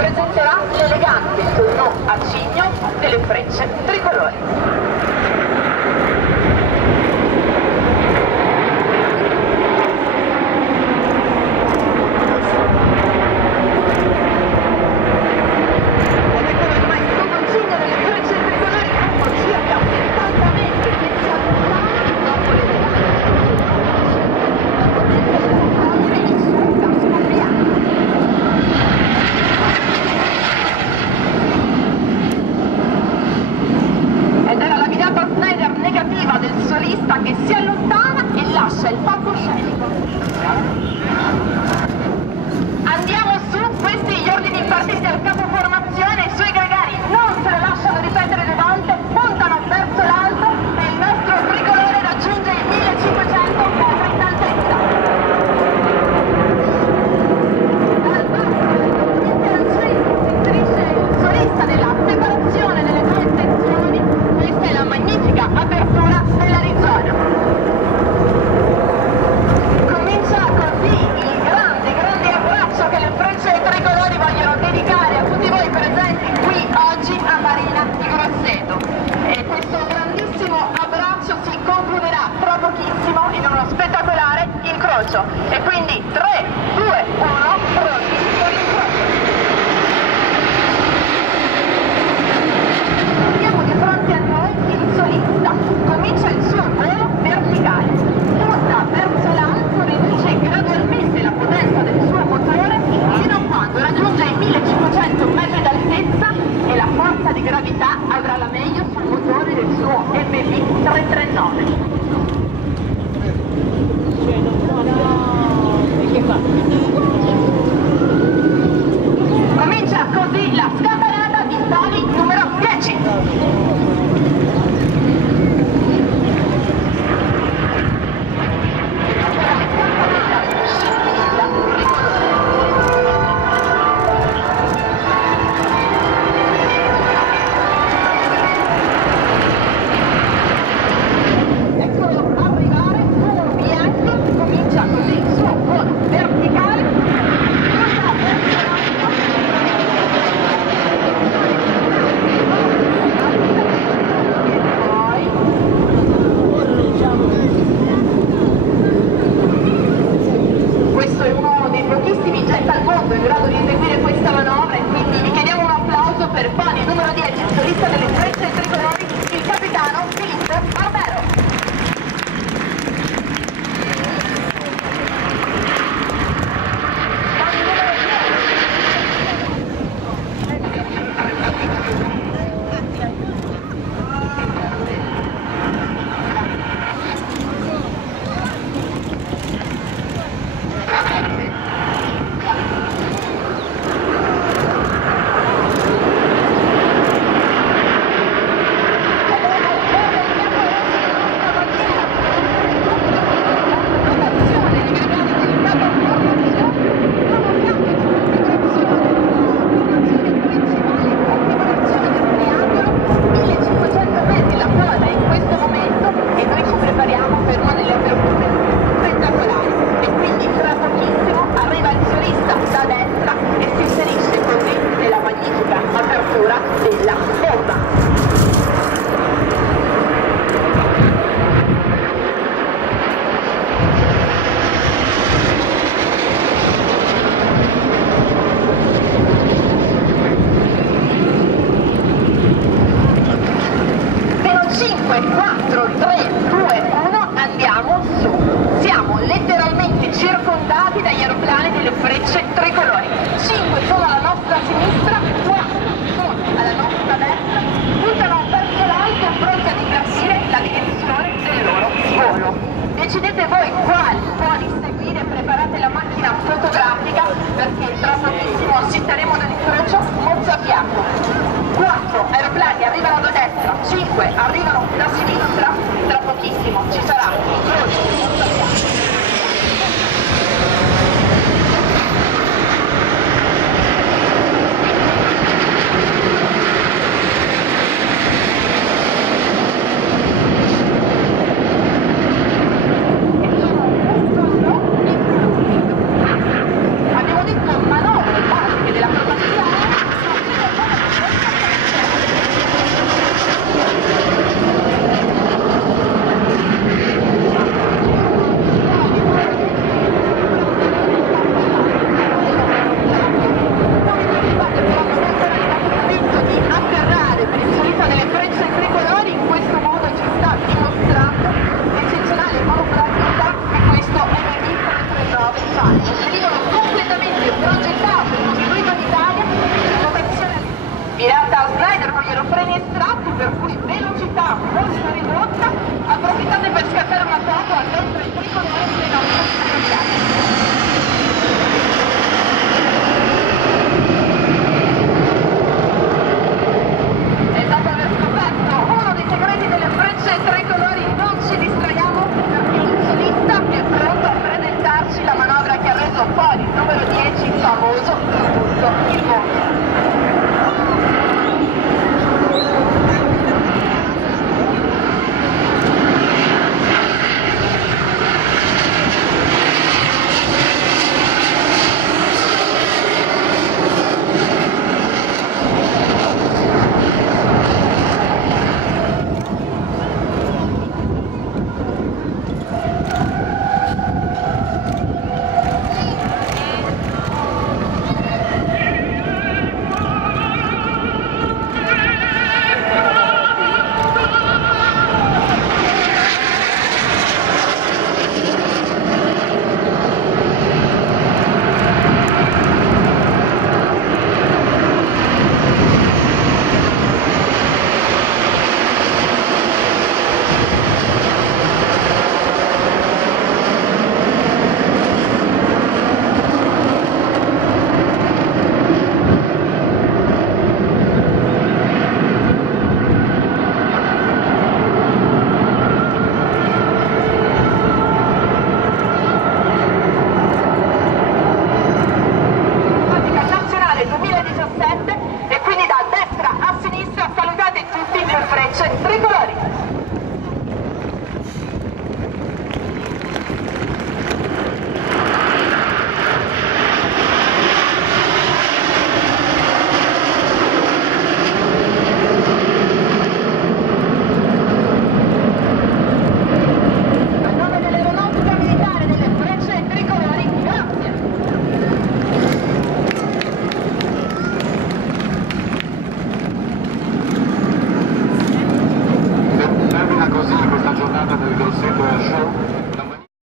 presenterà l'elegante turno a cigno delle frecce tricolori. Che si allontana e lascia il palcoscenico. Andiamo su, questi gli ordini impartiti al capoformazione, i suoi gregari non se lo lasciano ripetere due volte, puntano verso l'alto e il nostro tricolore raggiunge i 1500 metri d'altezza. Dal basso dell'interazione si inserisce il solista nella separazione delle due sezioni. Questa è la magnifica apertura dell'Arizona. Comincia così il grande abbraccio che le frecce tricolori vogliono dedicare a tutti voi presenti qui oggi a Marina di Grosseto. E questo grandissimo abbraccio si concluderà tra pochissimo in uno spettacolare incrocio. E quindi 3, 2, 1, pronti per l'incrocio. Abbiamo di fronte a noi il solista. Comincia il suo volo verticale. Punta verso l'alto, riduce gradualmente la potenza del suo motore fino a quando raggiunge i 1500 metri d'altezza e la forza di gravità avrà la meglio sul motore del suo MV 339. Comincia così la scampanata di voli numero 10. virata a slider con gli aerofreni estratti, per cui velocità molto ridotta. Approfittate per scattare una foto a destra il tricolore dei nostri ragazzi. E dopo aver scoperto uno dei segreti delle frecce tricolori, non ci distraiamo, perché il solista è pronto a presentarci la manovra che ha reso poi il numero 10 famoso in tutto il mondo. E quindi da destra a sinistra salutate tutti le frecce tricolori. A nome dell'Aeronautica Militare delle Frecce Tricolori, grazie. Termina così questa giornata del Grosseto Air Show.